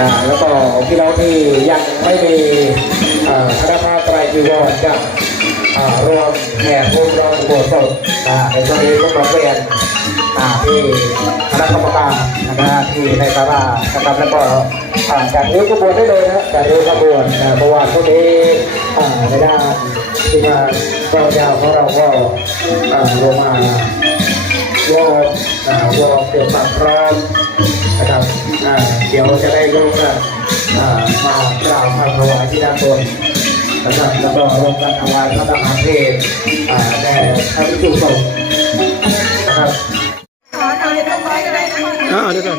อ่าแล้วก็พี่น้องที่ยังไม่มีอ่าคณะผ้าไตรจีวรจะอ่ารวมแห่ภูมิรองโบสถอ่าในช่วงนี้ก็ต้องเรียนอ่าที่คณะกรรมการนะที่ในศาลานะครับแล้วก็อ่าจัดริ้วขบวนได้เลยนะจัดริ้วขบวนนะเพราะว่าช่วงนี้อ่าในด้านที่มาเรายาวของเราก็อ่ารวมมา วอร์มวอร์มเกี่ยวกับพร้อมนะครับเดี๋ยวจะได้ร่วมกันมากราบคำถวายที่ด้านบนนะครับแล้วก็ร่วมกันถวายพระทหารเพลอ่าแด่พระพิจุสงฆ์นะครับอ่าเดี๋ยวก่อน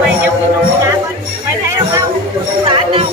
ไปเดี๋ยวพี่น้องนะไปไหนเราเอาสารเอา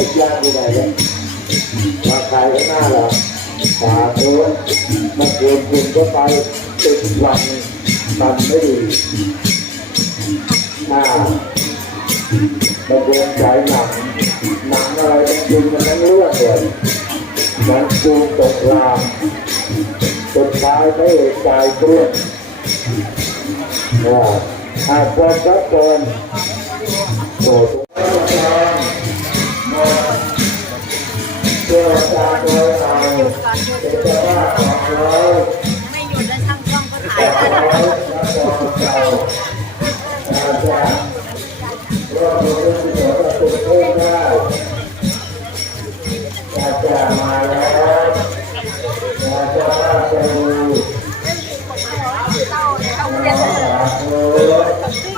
ไหนหมดย่างที่ไหนเนี่ยมาขายข้างหน้าเหรอตาตัวมาเกินคุณก็ไปติดวันทำไม่ดีอ่าบางคนฉายหนังหนังอะไรบางคนมันทั้งเรื่องเลยหนังจูงตกรามสุดท้ายไม่เอกใจเพื่อนอ่าอาจจะชัดเจนโอ้โหเพื่อการโดยทางหยุดก่อนหยุดเป็นเจ้าว่าสอ ไม่หยุดแล้วช่างกล้องก็ถ่ายได้แล้ว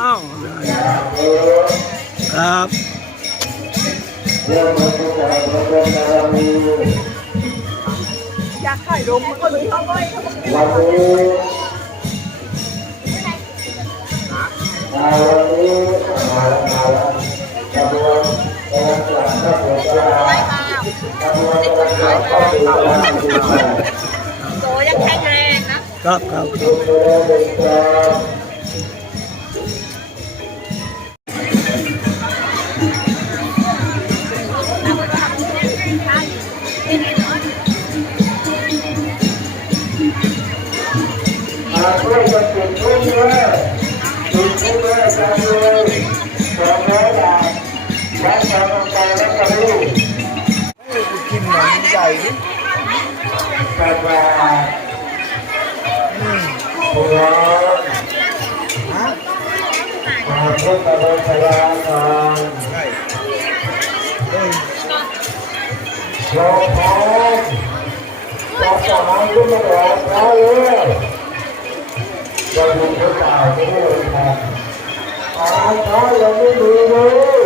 อ้าวครับ อยากถ่ายรูปมันก็มีเขาไว้เขาบอกวันนี้มาวันนี้มาแล้วมาแล้วขบวนกำลังกลับเข้าสู่ตลาดขบวนกำลังกลับเข้าสู่ตลาดที่มาโตยังแข็งแรงนะครับครับ มาช่วยกันติดทุกเมื่อติดทุกเมื่อกันเลยสองร้อยบาทและกำลังใจและกระดูกกินหนังใหญ่แปดบาทหัวมาขึ้นมาบนพยานก่อนลงพร้อมจับทหารขึ้นมาแดกแล้วเลย เราดูเขาจ่ายไม่ได้เลยครับอ่าช้ายังไม่มีเลย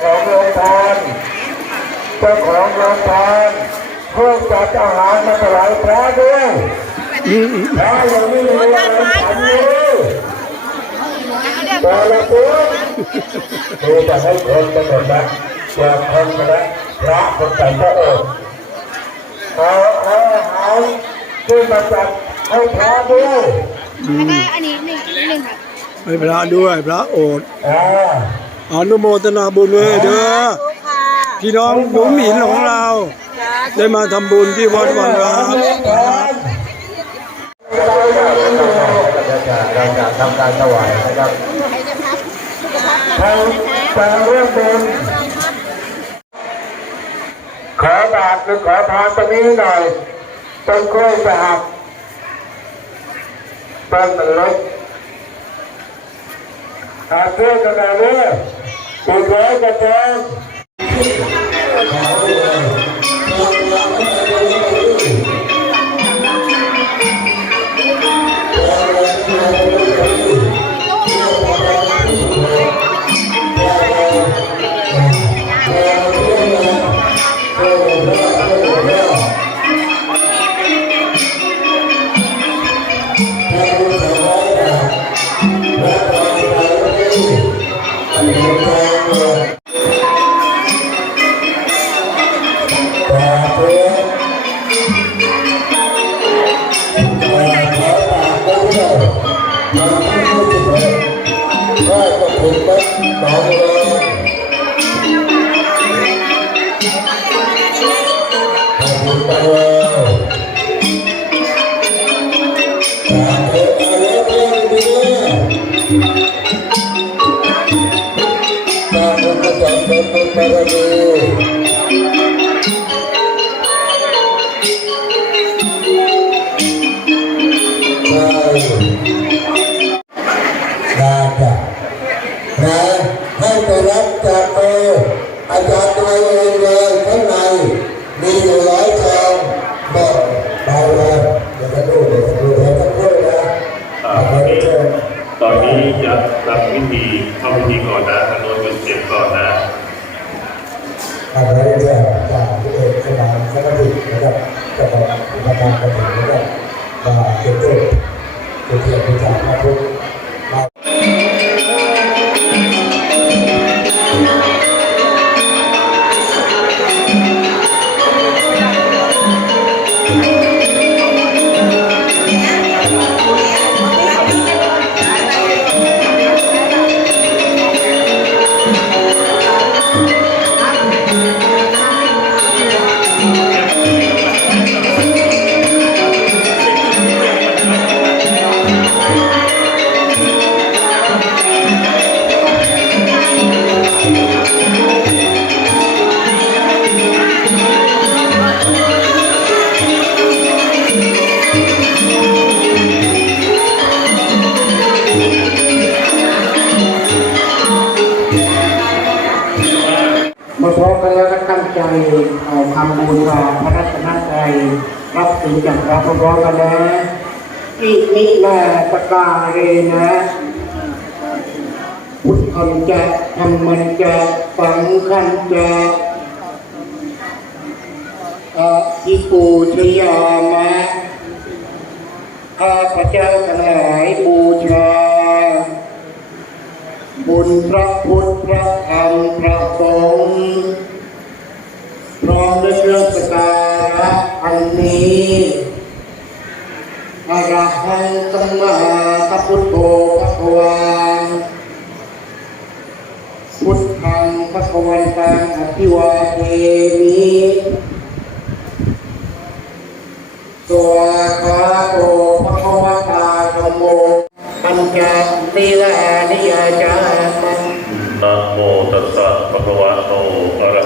ของโรงทานเจ้าของโรงทานเพิ่มจัดอาหารมาถวายพระด้วยอืมพระยังไม่มีเลยทำเลยแต่ละตัวคือจะให้คนกันหมดนะจะคนกันนะพระคนแต่งพระองค์เอาเอาอา ขึ้นมาจัดให้พระด้วยแล้วก็อันนี้หนึ่งหนึ่งค่ะให้พระด้วยพระโอษฐ์อ่าอนุโมทนาบุญด้วยเด้อลูกค่ะพี่น้องหนุ่มหมินของเรา ได้มาทำบุญที่วัดวังรับเราจะเราจะทำการถวายนะครับทางทางเรื่องบุญขอบาทหรือขอทานตรงนี้หน่อย ต้นกล้วยสหับต้นมันล็กอาเพื่อนกันมาเรื่อยอีกร้อยกระเจงแต่เพื่อ อนนี้จะทำพิธีเข้าพิธีก่อนนะทางโน้นเป็นเจ็บก่อนนะอะไรเนี่ยจากที่เอกสมานสักทีนะครับจะบอกประธานกระถิ่นนะครับเกิดขึ้นเกิดขึ้นจากพระพุทธ บุญมาพระรัตนตรัยรับถึงจากพระพร้อมกันนะอิมินาตกาเรนะพุทธันจะธรรมันจะสังขันจะอะอิปูชยามะข้าพระเจ้าทั้งหลายบูชาบุญพระพุทธพระธรรมพระสงฆ์ พร้อมด้วยเครื่องสการะอันนี้อรหังสัมมาสัพพุทโธพระควาพุทธังพระวันตังอภิวาเทมิสวากขาโตพระควตาธรรมโมปัญจตีลานิยจามังนะโมตัสสะภะคะวะโตอะระ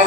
ิ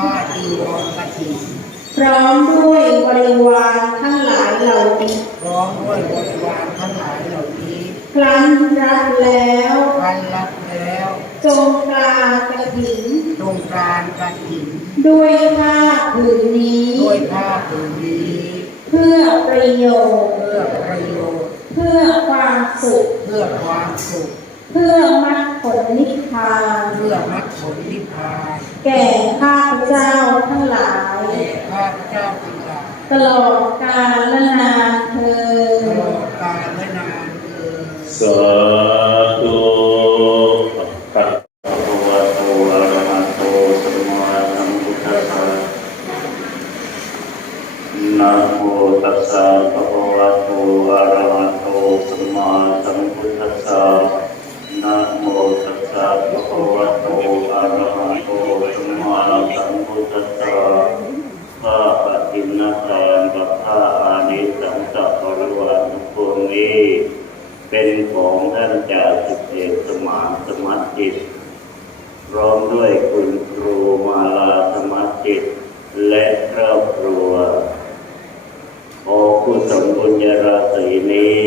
ถินผ้าจีวรกฐินพร้อมด้วยบริวารทั้งหลายเหล่านี้พร้อมด้วยบริวารทั้งหลายเหล่านี้ ครั้นรับแล้วพันรับแล้วจงกลากระถินตรงกรารกฐินด้วยผ้าผืนนี้ ด้วยผ้าผืนนี้ เพื่อประโยชน์ เพื่อประโยชน์ เพื่อความสุข เพื่อความสุข เพื่อมรรคผลนิพพาน เพื่อมรรคผลนิพพานแก่ข้าพเจ้าทั้งหลายแด่ข้าพเจ้าทั้งหลายตลอดกาลและนานเธอตญลอดกาลและนานเถิดสาธุตัสสะภะคะวะโตอะระหะโตสัมมาสัมพุทธัสสะนะโมตัสสะภะคะวะโตอะระหะโตสัมมาสัมพุทธัสสะนะ โมตัสสะภะคะวะโตอะระหะโตสัมมาสัมพุทธัสสะข้าปฏินาทานกับข้าอานิสังสะบริวาทุกคนนี้เป็นของท่านจากสมานสมัติจิต พร้อมด้วยคุณครูมาลาสมัติจิต และครอบครัว ขอผู้สมบุญญาราศีนี้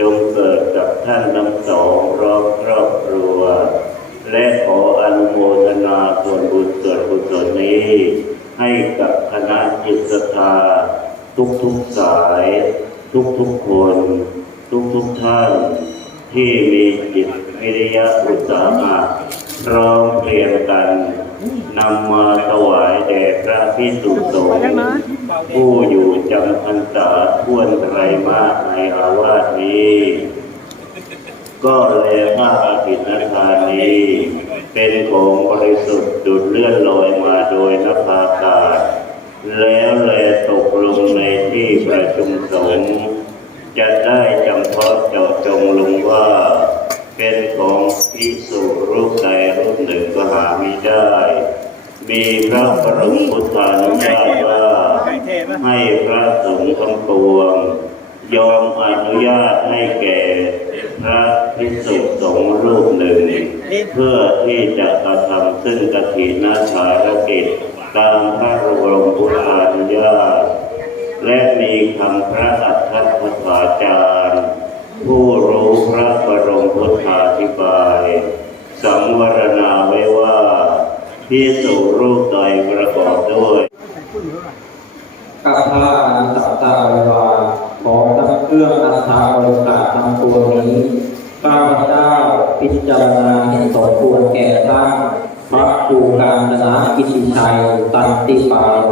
จงเกิดกับท่านทั้งสองพร้อมครอบครัว และขออนุโมทนาส่วนบุญส่วนกุศลนี้ ให้กับคณะจิตศรัทธา ทุกทุกๆสาย ทุกทุกๆคน ทุกทุกๆท่าน ที่มีจิตวิริยะอุตสาหะพร้อมเพรียงกันนำมาถวายแด่พระพิสุสงฆ์ผู้อยู่จำพรรษาท่วนไตรมาสใน อาวาสนี้ก็เลยว่าอภินทานนี้เป็นของบริสุทธิ์ดุดเลื่อนลอยมาโดยนภาอากาศ แล้วแลตกลงในที่ประชุมสงฆ์จะได้จำเพาะเจาะจงลงว่า เป็นของพิสุรูปใดรูปหนึ่งก็หาไม่ได้ มีพระบรมพุทธานุญาตว่า ให้พระสงฆ์ทั้งปวง ยอมอนุญาตให้แก่พระพิสุสงฆ์รูปหนึ่ง เพื่อที่จะกระทำซึ่งกฐินาชารกิจตามพระบรมพุทธานุญาต และมีคำพระอัฏฐพุทธาจารย์ ผู้รู้พระบรมพุทธาธิบาย สังวรณาไว้ว่าพิสุรูปใดประกอบด้วยกับพระอนุสัตตา รื่องอัฐาบริขารทั้งปวนี้ข้าพเจ้าพิจารณาเห็นสมควรแก่ท่านพระครูการจนากิติชัยตันติปาโล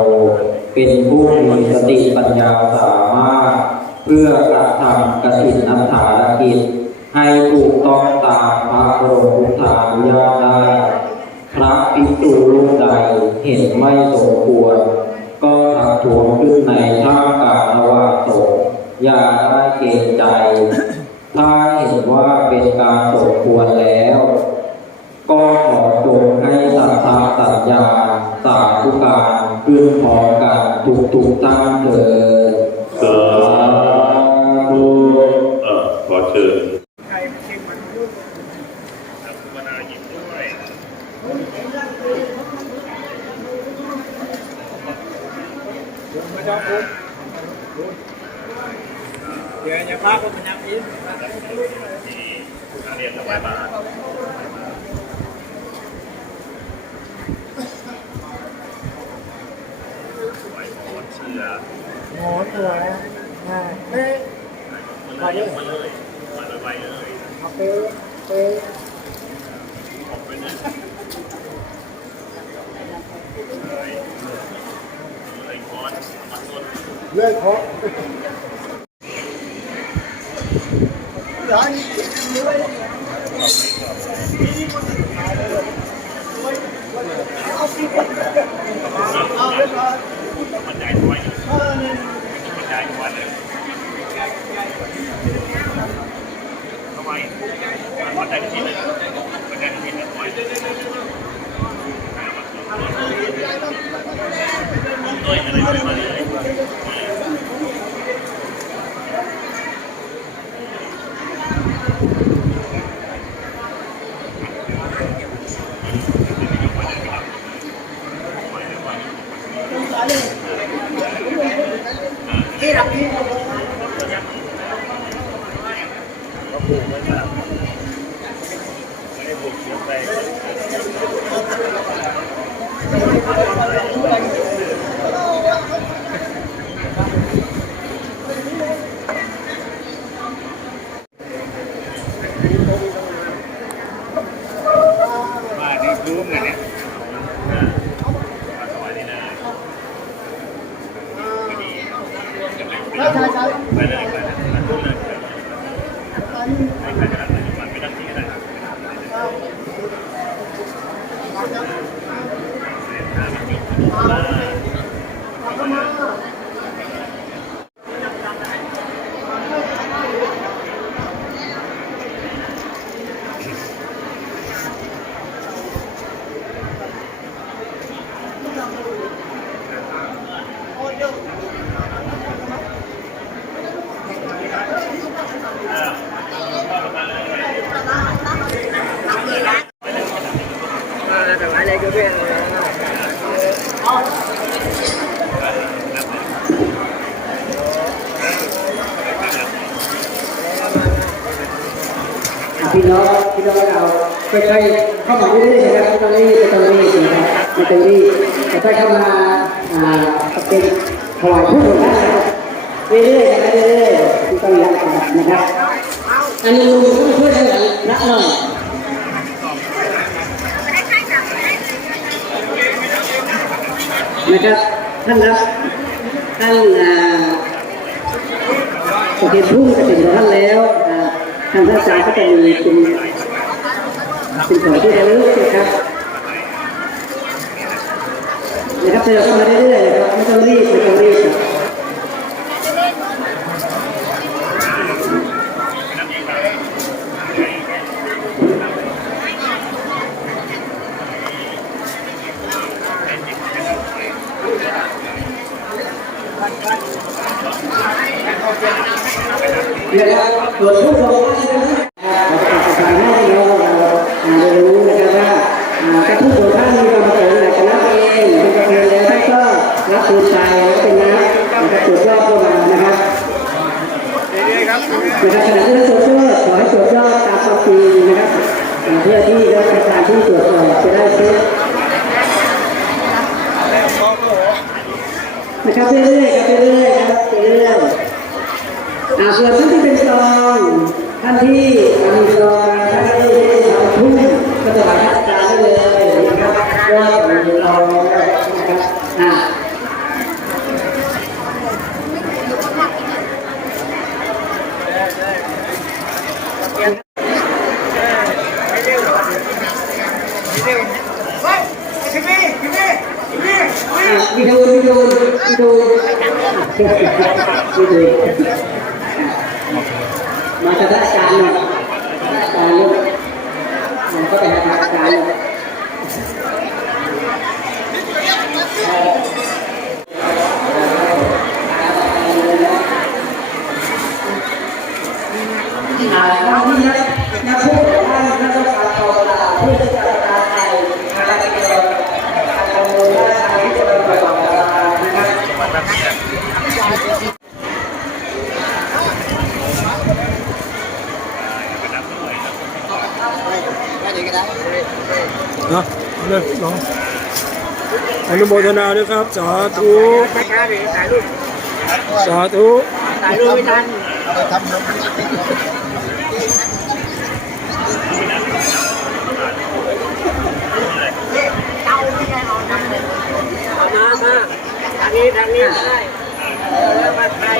เป็นผู้มีสติปัญญาสามารถ เพื่อกระทำกฐินอัฐารกิจ ให้ถูกต้องตามพระบรมพุทธานุญาตได้พระภิกษุรูปใดเห็นไม่สมควร ก็ทักทวงขึ้นในท่ามกลางระหว่างสงฆ อย่าได้เกรงใจ ถ้าเห็นว่าเป็นการสมควรแล้ว ก็ขอจงให้สัทธาสัญญาสาธุการเพื่อพอกันทุกทุกท่านเถิดสาธุขอเชิญ Thank. เรียวายบาตรถวายหมอนเชือกหมอเถื่อนนะเป๊ะมาเลยมาเลยมาเลยไวเลยเอาเป๊ะเป๊ะออกไปเลยเลยเลยคอนมาต้นเลื่อยเคาะมันใหญ่ถวายเลยมันใหญ่ถวายเลยทำไม มันใหญ่ที่ไหนมันใหญ่ที่ไหนถวายด้วยอะไรด้วยมาเลย มาที่รู้ไงเนี่ยมาถวายนี่นะไปเลยไปเลยไปเลยให้ใครจะรับอะไรมันไม่ต้องที่ก็ได้รับเลย พี่น้องพี่น้องเราค่อยๆเข้ามาเรื่อยๆนะครับไม่ต้องรีบไม่ต้องรีบนะครับไม่ต้องรีบแต่ถ้าเข้ามาอ่า เป็นถวายผู้หลวงได้นะคเรื่อยๆนะครับเรื่อยๆที่ต้องรักกันนะครับอันนี้ลุงต้องช่วยกันละหน่อยนะครับท่านครับท่านโอเคพุ่งจะถึงท่านแล้วอ่าทางท่านอาจารย์ก็จะมีเป็นเป็นของที่ระลึกนะครับนะครับเธอเข้ามาเรื่อยๆครับ ไม่ต้องรีบไม่ต้องรีบครับนะครับส่วนผู้ชมเราจะประสานให้พี่น้องเราได้รู้นะครับว่าถ้าผู้ชมท่า นะครับขณะที่ตรวจยอขอให้ตรวจยอดตามความจริงนะครับเพื่อที่จะเประการที่ตรวจสอบจะได้เช็คนะครับเรื่อยๆครับเรื่อยๆครับเรื่อยๆอ่าส่วนท่านที่เป็นซองท่านที่มีซองท่านที่ทำทุ่งก็จะมาทักการ すいません。 นุโมทนาด้วยครับ สาธุช้าๆเสาธุถ่ายรูปไม่ทันมามาทางนี้ทางนี้ได้มา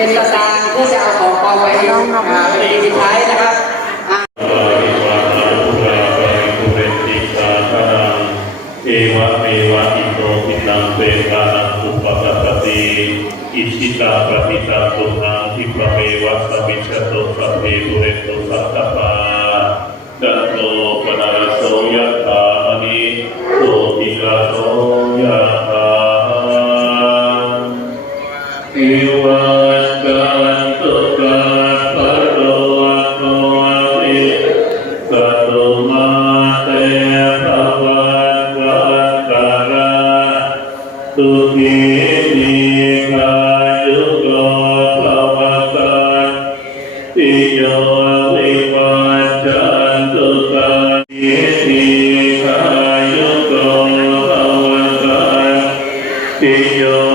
เป็นประธานเพื่อจะเอาของไปงไปในสุดท้ายนะครับเอวะเมวะอิโตปิตังเวกานังอุปกัตติอิชิตาปฏิตาตุนังอิปะเมวะสมิช Thank you.